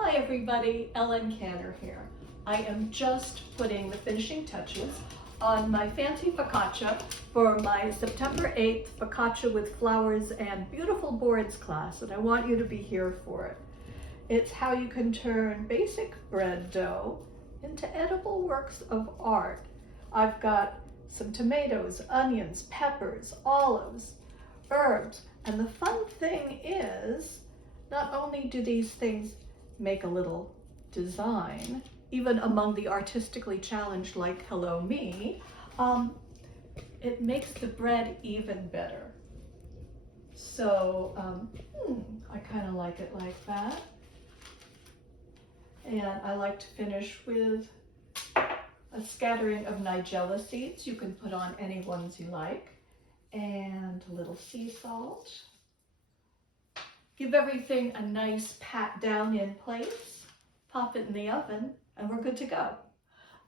Hi everybody, Ellen Canner here. I am just putting the finishing touches on my fancy focaccia for my September 8th Focaccia with Flowers and Beautiful Boards class, and I want you to be here for it. It's how you can turn basic bread dough into edible works of art. I've got some tomatoes, onions, peppers, olives, herbs, and the fun thing is, not only do these things make a little design, even among the artistically challenged like Hello Me, it makes the bread even better. So I kind of like it like that. And I like to finish with a scattering of nigella seeds. You can put on any ones you like. And a little sea salt. Give everything a nice pat down in place, pop it in the oven, and we're good to go.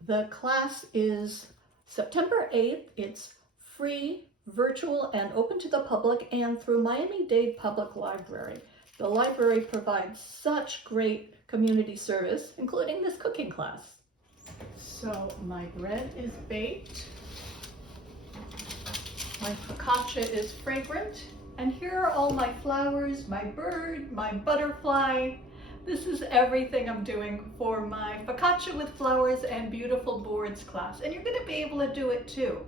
The class is September 8th. It's free, virtual, and open to the public and through Miami-Dade Public Library. The library provides such great community service, including this cooking class. So my bread is baked. My focaccia is fragrant. And here are all my flowers, my bird, my butterfly. This is everything I'm doing for my Focaccia with Flowers and Beautiful Boards class. And you're going to be able to do it too.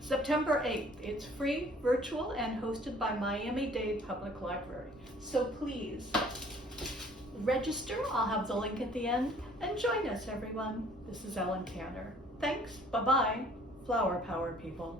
September 8th. It's free, virtual, and hosted by Miami-Dade Public Library. So please register. I'll have the link at the end. And join us, everyone. This is Ellen Canner. Thanks. Bye-bye. Flower power, people.